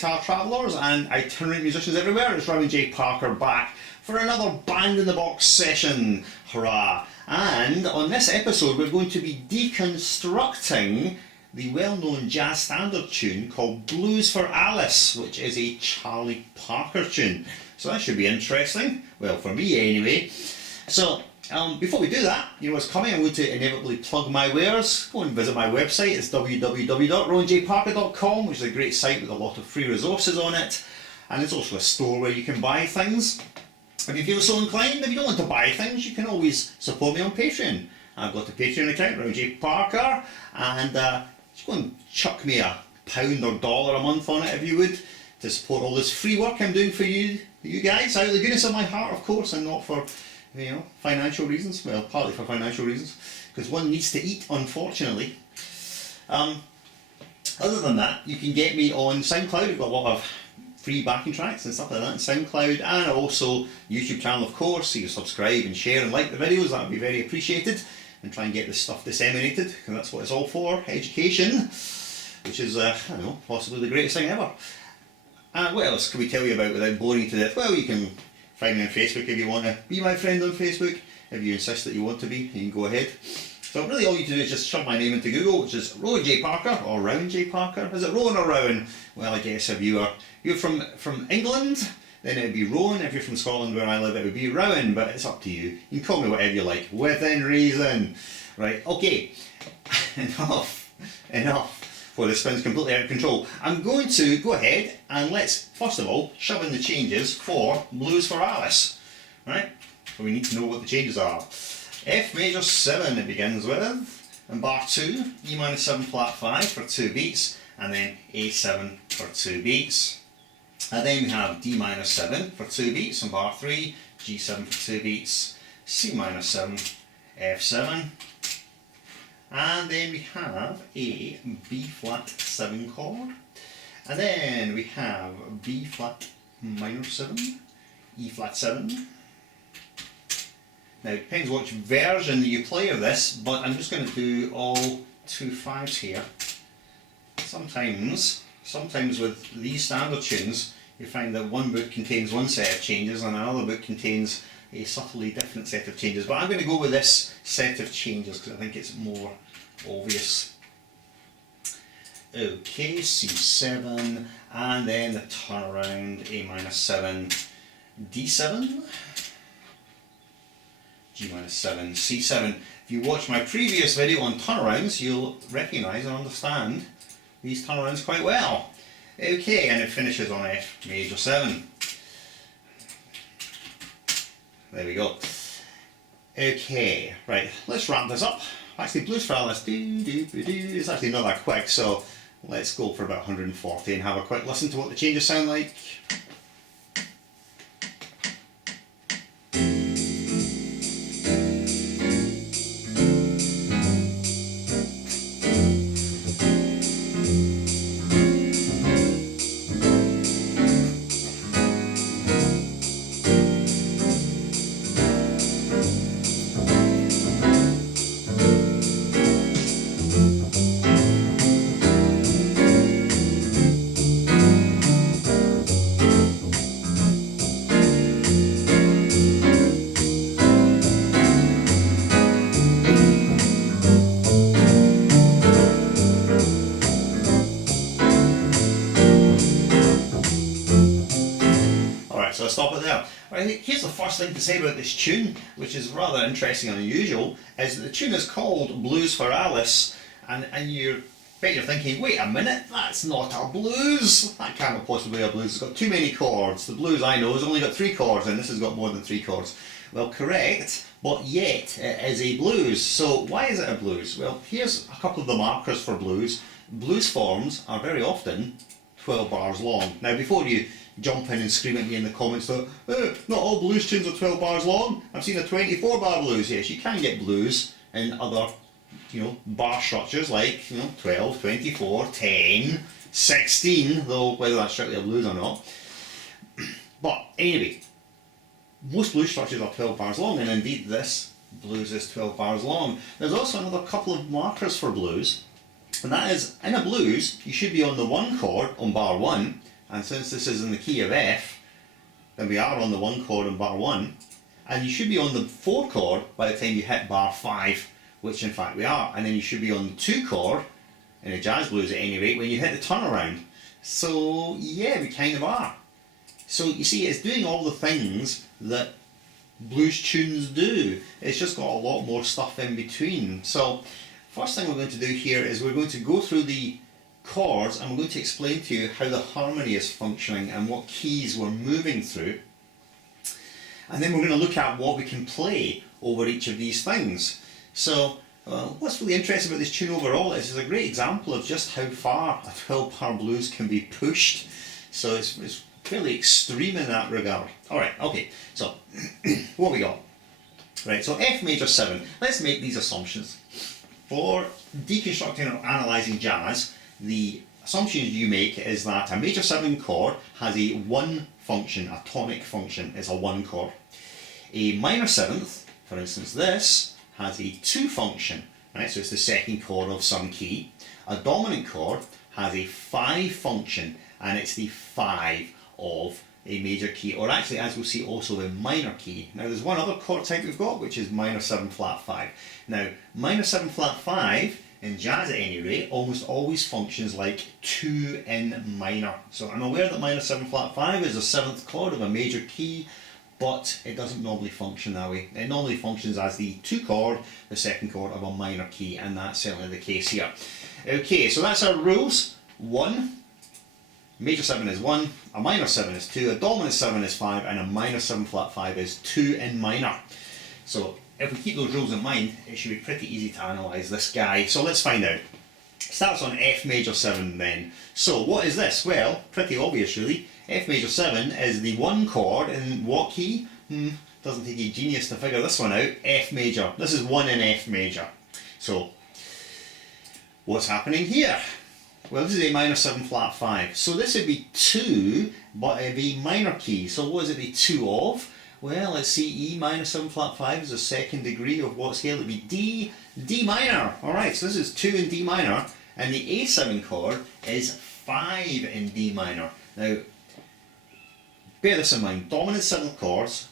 guitar travellers and itinerant musicians everywhere. It's Rowan J. Parker back for another Band in the Box session. Hurrah! And on this episode we're going to be deconstructing the well-known jazz standard tune called Blues for Alice, which is a Charlie Parker tune. So that should be interesting. Well, for me anyway. So before we do that, you know what's coming. I'm going to inevitably plug my wares. Go and visit my website. It's www.rowanjparker.com, which is a great site with a lot of free resources on it. And it's also a store where you can buy things. If you feel so inclined, if you don't want to buy things, you can always support me on Patreon. I've got a Patreon account, Rowan J. Parker, and just go and chuck me a £1 or $1 a month on it if you would, to support all this free work I'm doing for you guys, out of the goodness of my heart, of course, and not for, you know, financial reasons. Well, partly for financial reasons, because one needs to eat, unfortunately. Other than that, you can get me on SoundCloud. We've got a lot of free backing tracks and stuff like that on SoundCloud, and also YouTube channel, of course. So you subscribe and share and like the videos. That would be very appreciated, and try and get this stuff disseminated, because that's what it's all for, education, which is, I don't know, possibly the greatest thing ever. What else can we tell you about without boring you to death? Well, you can find me on Facebook if you want to be my friend on Facebook. If you insist that you want to be, you can go ahead. So really all you do is just shove my name into Google, which is Rowan J. Parker, or Rowan J. Parker. Is it Rowan or Rowan? Well, I guess if you're from England, then it would be Rowan. If you're from Scotland, where I live, it would be Rowan, but it's up to you. You can call me whatever you like, within reason. Right, okay, enough. Well, this spin's completely out of control. I'm going to go ahead and let's, first of all, shove in the changes for Blues for Alice. Right? So we need to know what the changes are. F major 7 it begins with, and bar 2, E minor 7 flat 5 for 2 beats, and then A7 for 2 beats. And then we have D minor 7 for 2 beats, and bar 3, G7 for 2 beats, C minor 7, F7. And then we have a B flat 7 chord, and then we have B flat minor 7, E flat 7. Now it depends which version you play of this, but I'm just going to do all 2 5s here. Sometimes with these standard tunes, you find that one book contains one set of changes and another book contains a subtly different set of changes, but I'm going to go with this set of changes because I think it's more obvious. Okay, C7, and then the turnaround, A minor 7, D7, G minor 7, C7. If you watch my previous video on turnarounds, you'll recognise and understand these turnarounds quite well. Okay, and it finishes on F major 7. There we go. Okay, right, let's wrap this up. Actually, Blues for Alice, it's actually not that quick, so let's go for about 140 and have a quick listen to what the changes sound like. So I'll stop it there. Right, here's the first thing to say about this tune, which is rather interesting and unusual, is that the tune is called Blues for Alice, and you're thinking, wait a minute, that's not a blues. That can't possibly be a blues. It's got too many chords. The blues I know has only got 3 chords, and this has got more than 3 chords. Well, correct, but yet it is a blues. So why is it a blues? Well, here's a couple of the markers for blues. Blues forms are very often 12 bars long. Now, before you jump in and scream at me in the comments that not all blues tunes are 12 bars long. I've seen a 24 bar blues. Yes, you can get blues in other, you know, bar structures like, you know, 12, 24, 10, 16, though whether that's strictly a blues or not. But anyway, most blues structures are 12 bars long, and indeed this blues is 12 bars long. There's also another couple of markers for blues, and that is, in a blues, you should be on the 1 chord on bar 1, and since this is in the key of F, then we are on the 1 chord in bar 1, and you should be on the 4 chord by the time you hit bar 5, which in fact we are, and then you should be on the 2 chord in a jazz blues at any rate when you hit the turnaround. So yeah, we kind of are. So you see, it's doing all the things that blues tunes do. It's just got a lot more stuff in between. So first thing we're going to do here is we're going to go through the chords, and we're going to explain to you how the harmony is functioning and what keys we're moving through. And then we're going to look at what we can play over each of these things. So what's really interesting about this tune overall is it's a great example of just how far a 12-bar blues can be pushed. So it's fairly extreme in that regard. Alright, okay, so what we got? Right, so F major 7. Let's make these assumptions. For deconstructing or analysing jazz, the assumptions you make is that a major 7 chord has a 1 function, a tonic function, is a 1 chord. A minor 7th, for instance this, has a 2 function, right? So it's the 2nd chord of some key. A dominant chord has a 5 function, and it's the 5 of a major key, or actually, as we'll see, also a minor key. Now there's one other chord type we've got, which is minor 7 flat 5. Now minor 7 flat 5 in jazz at any rate almost always functions like 2 in minor. So I'm aware that minor 7 flat 5 is the 7th chord of a major key, but it doesn't normally function that way. It normally functions as the 2 chord, the 2nd chord of a minor key, and that's certainly the case here. Okay, so that's our rules. 1, major 7 is 1, a minor 7 is 2, a dominant 7 is 5, and a minor 7 flat 5 is 2 in minor. So if we keep those rules in mind, it should be pretty easy to analyse this guy. So let's find out. Starts on F major 7 then. So what is this? Well, pretty obvious really. F major 7 is the 1 chord in what key? Doesn't take a genius to figure this one out. F major. This is 1 in F major. So what's happening here? Well, this is a minor 7 flat 5. So this would be 2, but it'd be minor key. So what is it the 2 of? Well, let's see, E minor 7 flat 5 is the 2nd degree of what scale? It'd be D, D minor. Alright, so this is 2 in D minor, and the A7 chord is 5 in D minor. Now, bear this in mind, dominant 7th chords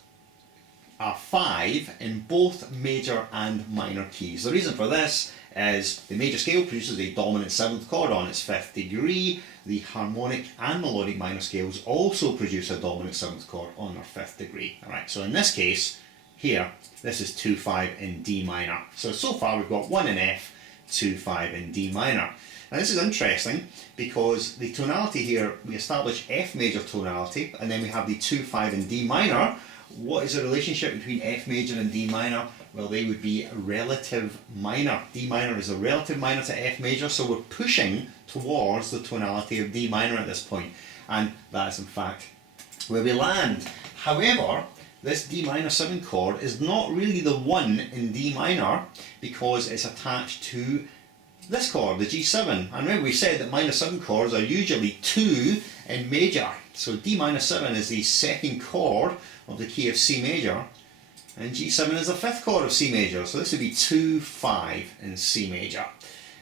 are 5 in both major and minor keys. The reason for this is the major scale produces a dominant 7th chord on its 5th degree. The harmonic and melodic minor scales also produce a dominant 7th chord on their 5th degree. Alright, so in this case, here, this is 2-5 in D minor. So far we've got 1 in F, 2-5 in D minor. Now this is interesting because the tonality here, we establish F major tonality, and then we have the 2-5 in D minor. What is the relationship between F major and D minor? Well, they would be relative minor. D minor is a relative minor to F major, so we're pushing towards the tonality of D minor at this point, and that is in fact where we land. However, this D minor 7 chord is not really the 1 in D minor because it's attached to this chord, the G7. And remember we said that minor 7 chords are usually 2 in major. So D minor 7 is the 2nd chord of the key of C major, and G7 is the 5th chord of C major. So this would be 2-5 in C major.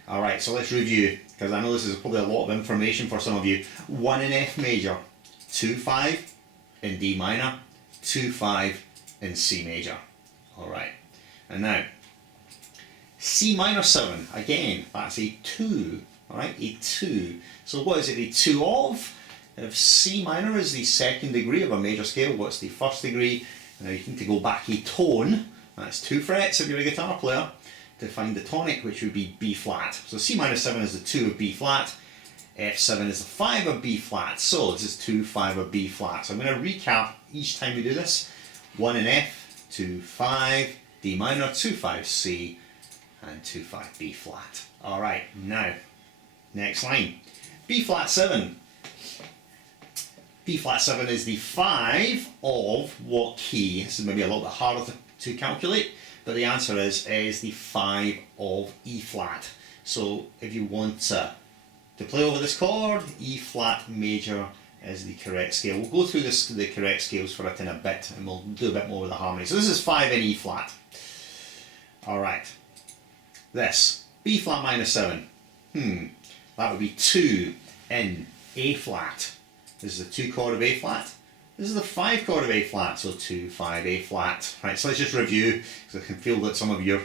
Alright, so let's review, because I know this is probably a lot of information for some of you. 1 in F major, 2-5 in D minor, 2-5 in C major. Alright, and now C minor 7, again, that's a 2, alright, a 2. So what is it a 2 of? If C minor is the 2nd degree of a major scale, what's the 1st degree? Now you need to go back a tone, that's 2 frets if you're a guitar player, to find the tonic, which would be B flat. So C minor 7 is the 2 of B flat, F7 is the 5 of B flat, so this is 2-5 of B flat. So I'm going to recap each time we do this. 1 in F, 2-5, D minor, 2-5 C, and 2-5 B flat. Alright, now, next line. B flat 7. B flat 7 is the 5 of what key? This is maybe a little bit harder to calculate, but the answer is the 5 of E flat. So if you want to play over this chord, E flat major is the correct scale. We'll go through the correct scales for it in a bit, and we'll do a bit more with the harmony. So this is 5 in E flat. Alright. This, B flat minor 7. That would be 2 in A flat. This is the 2 chord of A flat. This is the 5 chord of A flat, so 2, 5, A flat. Right, so let's just review, because I can feel that some of you,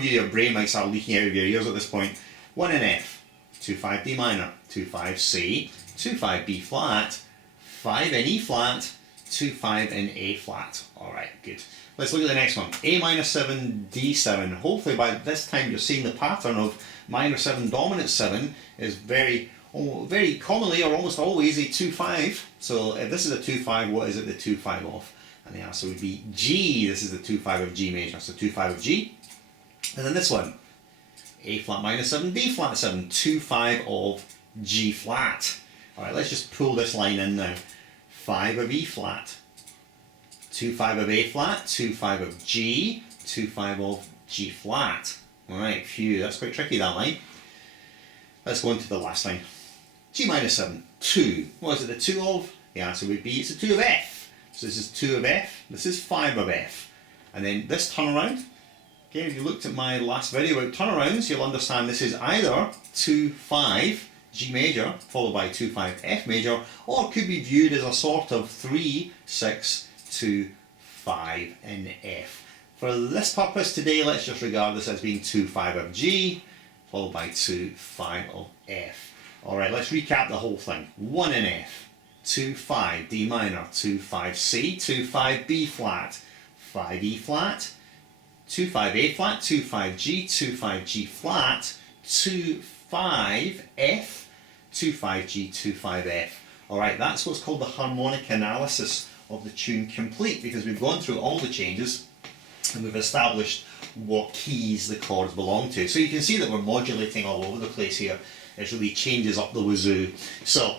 your brain might start leaking out of your ears at this point. 1 in F, 2, 5 D minor, 2, 5 C, 2, 5 B flat, 5 in E flat, 2, 5 in A flat. Alright, good. Let's look at the next one. A minor 7, D7. Hopefully by this time you're seeing the pattern of minor 7, dominant 7 is very commonly or almost always a 2-5. So if this is a 2-5, what is it the 2-5 of? And the answer would be G. This is the 2-5 of G major. So 2-5 of G. And then this one. A flat minor 7, D flat 7. 2-5 of G flat. Alright, let's just pull this line in now. 5 of E flat. 2-5 of A flat. 2-5 of G. 2-5 of G flat. Alright, phew, that's quite tricky, that line. Let's go on to the last line. G minor 7, 2. What is it the 2 of? The answer would be it's a 2 of F. So this is 2 of F, this is 5 of F. And then this turnaround, again, if you looked at my last video about turnarounds, you'll understand this is either 2-5 G major followed by 2-5 F major, or it could be viewed as a sort of 3-6-2-5 in F. For this purpose today, let's just regard this as being 2-5 of G followed by 2-5 of F. Alright, let's recap the whole thing. 1 in F, 2-5 D minor, 2-5 C, 2-5 B flat, 5 E flat, 2-5 A flat, 2-5 G, 2-5 G flat, 2-5 F, 2-5 G, 2-5 F. Alright, that's what's called the harmonic analysis of the tune complete, because we've gone through all the changes and we've established what keys the chords belong to. So you can see that we're modulating all over the place here. It really changes up the wazoo. So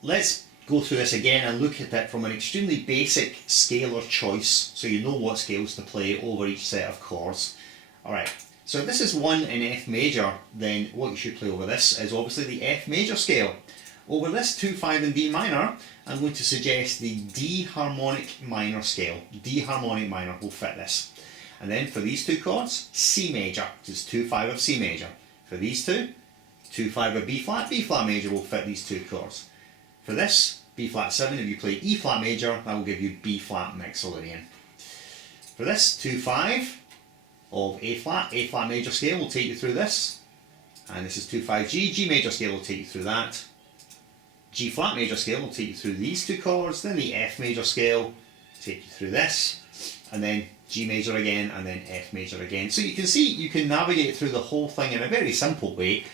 let's go through this again and look at it from an extremely basic scalar choice, so you know what scales to play over each set of chords. Alright, so if this is 1 in F major, then what you should play over this is obviously the F major scale. Over this 2-5 in D minor, I'm going to suggest the D harmonic minor scale. D harmonic minor will fit this. And then for these two chords, C major, which is 2-5 of C major. For these two, 2-5 of B flat major will fit these two chords. For this, B flat 7, if you play E flat major, that will give you B flat mixolydian. For this, 2-5 of A flat major scale will take you through this. And this is 2-5 G, G major scale will take you through that. G flat major scale will take you through these two chords, then the F major scale will take you through this, and then G major again, and then F major again. So you can see you can navigate through the whole thing in a very simple way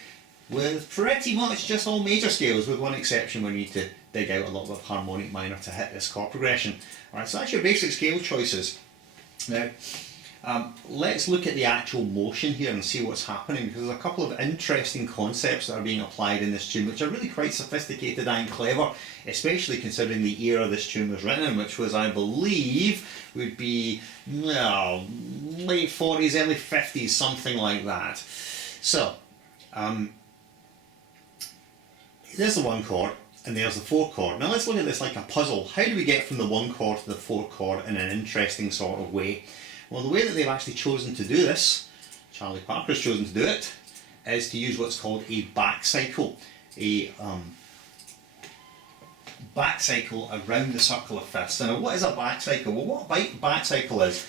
with pretty much just all major scales, with one exception where you need to dig out a little bit of harmonic minor to hit this chord progression. Alright, so that's your basic scale choices. Now, let's look at the actual motion here and see what's happening, because there's a couple of interesting concepts that are being applied in this tune which are really quite sophisticated and clever, especially considering the era this tune was written in, which was, I believe, would be late 40s, early 50s, something like that. So, there's the 1 chord and there's the 4 chord. Now let's look at this like a puzzle. How do we get from the 1 chord to the 4 chord in an interesting sort of way? Well, the way that they've actually chosen to do this, Charlie Parker's chosen to do it, is to use what's called a back cycle. A back cycle around the circle of fifths. Now, what is a back cycle? Well, what a back cycle is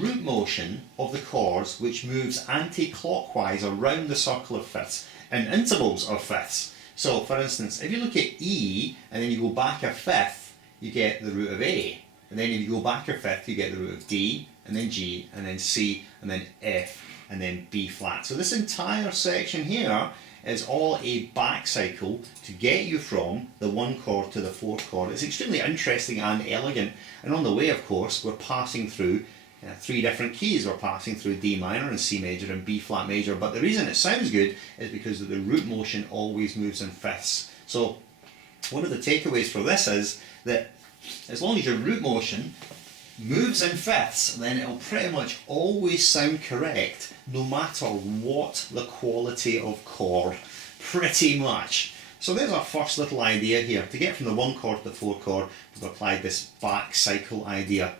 root motion of the chords which moves anti-clockwise around the circle of fifths in intervals of fifths. So, for instance, if you look at E and then you go back a fifth, you get the root of A. And then if you go back a fifth, you get the root of D, and then G, and then C, and then F, and then B flat. So this entire section here is all a back cycle to get you from the 1 chord to the 4 chord. It's extremely interesting and elegant. And on the way, of course, we're passing through 3 different keys. We're passing through D minor and C major and B flat major. But the reason it sounds good is because the root motion always moves in fifths. So one of the takeaways for this is that as long as your root motion moves in fifths, then it'll pretty much always sound correct no matter what the quality of chord, pretty much. So there's our first little idea here. To get from the 1 chord to the 4 chord, we've applied this back cycle idea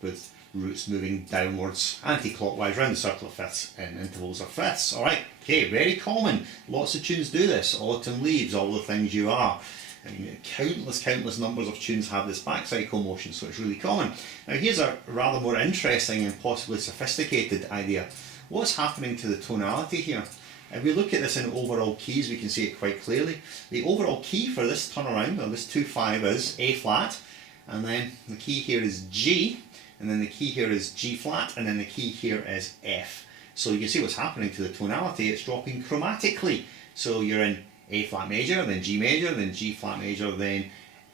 with roots moving downwards anti-clockwise around the circle of fifths in intervals of fifths. Alright, Okay, very common. Lots of tunes do this. Autumn Leaves, All the Things You Are. I mean, countless numbers of tunes have this back cycle motion, so it's really common. Now here's a rather more interesting and possibly sophisticated idea. What's happening to the tonality here? If we look at this in overall keys, we can see it quite clearly. The overall key for this turnaround, or this 2-5, is A flat, and then the key here is G, and then the key here is G flat, and then the key here is F. So you can see what's happening to the tonality, it's dropping chromatically. So you're in A flat major, then G major, then G flat major, then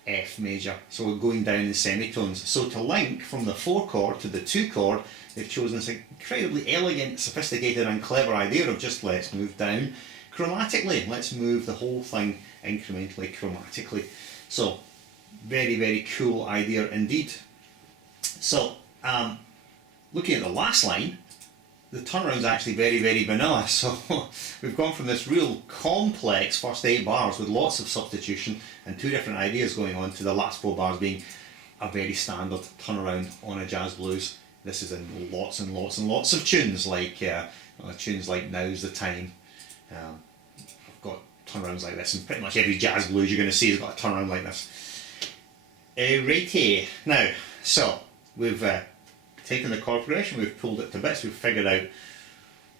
F major. So we're going down in semitones. So to link from the 4 chord to the 2 chord, they've chosen this incredibly elegant, sophisticated and clever idea of just let's move down chromatically. Let's move the whole thing incrementally chromatically. So very cool idea indeed. So looking at the last line, the turnaround's actually very vanilla. So we've gone from this real complex first 8 bars with lots of substitution and 2 different ideas going on to the last 4 bars being a very standard turnaround on a jazz blues. This is in lots and lots of tunes, like tunes like Now's the Time. I've got turnarounds like this, and pretty much every jazz blues you're going to see has got a turnaround like this. Righty. Now, so we've taken the chord progression, we've pulled it to bits, we've figured out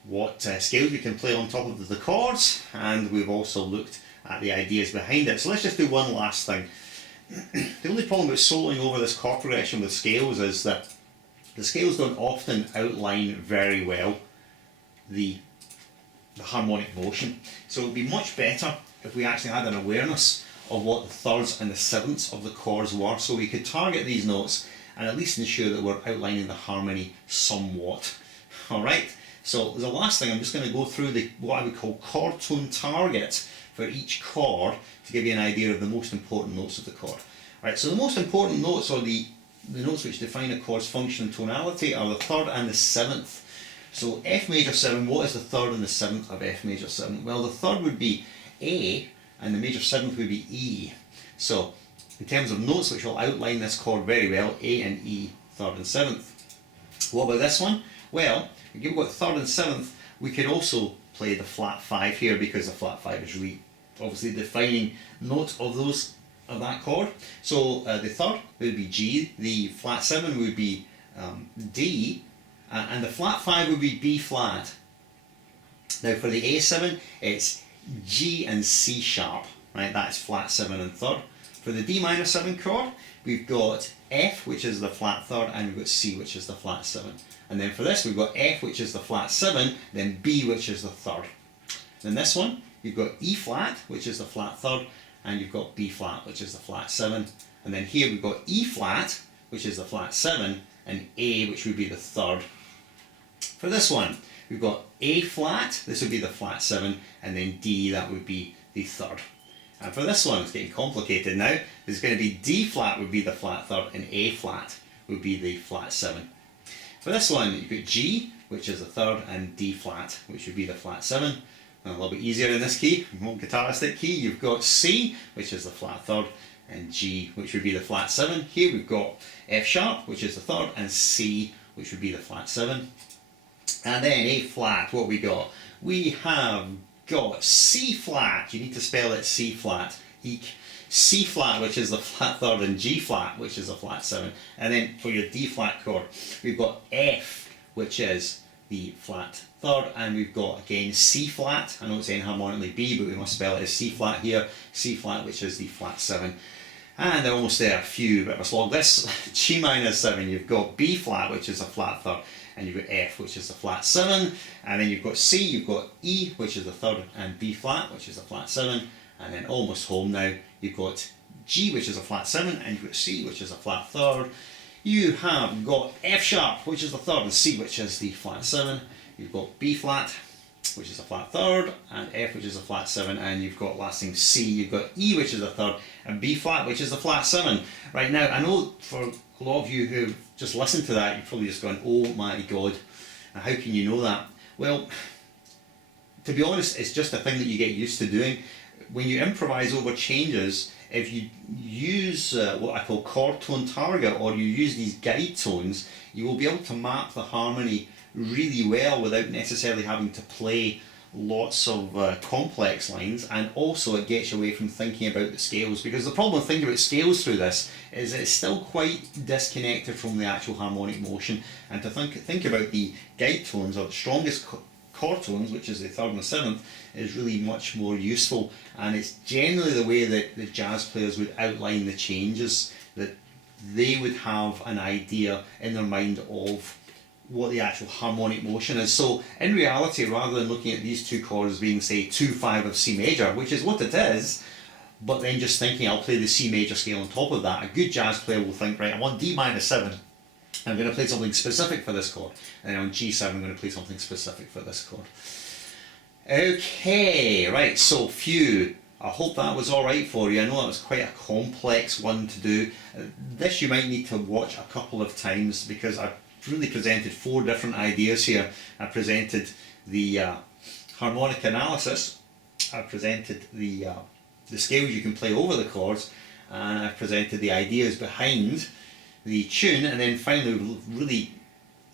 what scales we can play on top of the chords, and we've also looked at the ideas behind it. So let's just do one last thing. The only problem with soloing over this chord progression with scales is that the scales don't often outline very well the harmonic motion. So it would be much better if we actually had an awareness of what the thirds and the sevenths of the chords were, so we could target these notes and at least ensure that we're outlining the harmony somewhat. Alright, so the last thing, I'm just going to go through what I would call chord tone targets for each chord to give you an idea of the most important notes of the chord. Alright, so the most important notes, or the notes which define a chord's function and tonality, are the 3rd and the 7th. So F major 7, what is the 3rd and the 7th of F major 7? Well, the 3rd would be A, and the major 7th would be E. So in terms of notes which will outline this chord very well, A and E, 3rd and 7th. What about this one? Well, if you've got 3rd and 7th, we could also play the flat 5 here, because the flat 5 is really obviously defining note of that chord. So the 3rd would be G, the flat 7 would be D, and the flat 5 would be B flat. Now for the A7, it's G and C sharp, right? That's flat 7 and 3rd. For the D minor 7 chord, we've got F, which is the flat 3rd, and we've got C, which is the flat 7. And then for this, we've got F, which is the flat 7, then B, which is the 3rd. Then this one, you've got E flat, which is the flat 3rd, and you've got B flat, which is the flat 7. And then here we've got E flat, which is the flat 7, and A, which would be the 3rd. For this one, we've got A flat, this would be the flat 7, and then D, that would be the 3rd. And for this one, it's getting complicated now. There's going to be D flat would be the flat 3rd, and A flat would be the flat 7. For this one, you've got G, which is the 3rd, and D flat, which would be the flat 7. And a little bit easier in this key, more guitaristic key, you've got C, which is the flat 3rd, and G, which would be the flat 7. Here we've got F sharp, which is the 3rd, and C, which would be the flat 7. And then A flat, what we got? We have got C flat, you need to spell it C flat, eek. C flat, which is the flat 3rd, and G flat, which is the flat 7. And then for your D flat chord, we've got F, which is the flat 3rd, and we've got again C flat. I know it's saying harmonically B, but we must spell it as C flat here. C flat, which is the flat 7. And they're almost there, a few, bit of a slog. This G minor 7, you've got B flat, which is the flat 3rd, and you've got F, which is the flat 7, and then you've got C, you've got E, which is the 3rd, and B flat, which is the flat 7, and then almost home now, you've got G, which is a flat 7, and you've got C, which is a flat 3rd. You have got F sharp, which is the 3rd, and C, which is the flat 7. You've got B flat, which is a flat 3rd, and F, which is a flat 7, and you've got last thing C, you've got E, which is a 3rd, and B flat, which is the flat 7. Right now, I know for a lot of you who just listened to that, you're probably just going, oh my god, how can you know that? Well, to be honest, it's just a thing that you get used to doing. When you improvise over changes, if you use what I call chord tone target, or you use these guide tones, you will be able to map the harmony really well without necessarily having to play lots of complex lines, and also it gets you away from thinking about the scales, because the problem with thinking about scales through this is it's still quite disconnected from the actual harmonic motion, and to think about the guide tones or the strongest chord tones, which is the 3rd and the 7th, is really much more useful, and it's generally the way that the jazz players would outline the changes, that they would have an idea in their mind of what the actual harmonic motion is. So in reality, rather than looking at these two chords being, say, 2-5 of C major, which is what it is, but then just thinking I'll play the C major scale on top of that, a good jazz player will think, right, I'm on D minor 7, I'm going to play something specific for this chord, and then on G7 I'm going to play something specific for this chord. Okay, right, so phew, I hope that was alright for you. I know that was quite a complex one to do. This you might need to watch a couple of times, because I've really presented 4 different ideas here. I presented the harmonic analysis, I presented the scales you can play over the chords, and I presented the ideas behind the tune, and then finally we've really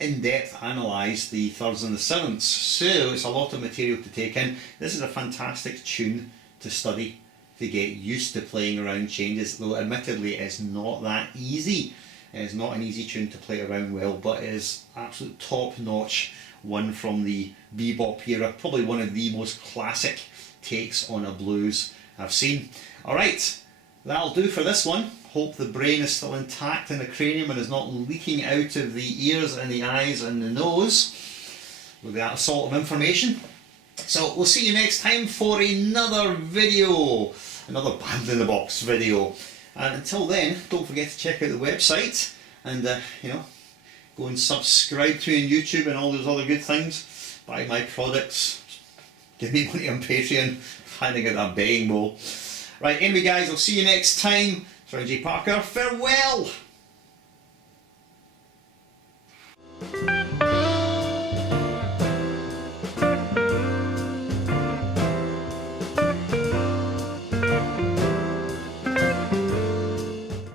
in-depth analysed the 3rds and the 7ths. So it's a lot of material to take in. This is a fantastic tune to study, to get used to playing around changes, though admittedly it's not that easy. It's not an easy tune to play around well, but it is absolute top-notch one from the bebop era, probably one of the most classic takes on a blues I've seen. Alright, that'll do for this one. Hope the brain is still intact in the cranium and is not leaking out of the ears and the eyes and the nose with that assault of information. So we'll see you next time for another video, another Band in the Box video. And until then, don't forget to check out the website and go and subscribe to me on YouTube and all those other good things. Buy my products, give me money on Patreon, finding out that begging bowl. Right, anyway guys, I'll see you next time. It's J. Parker, farewell!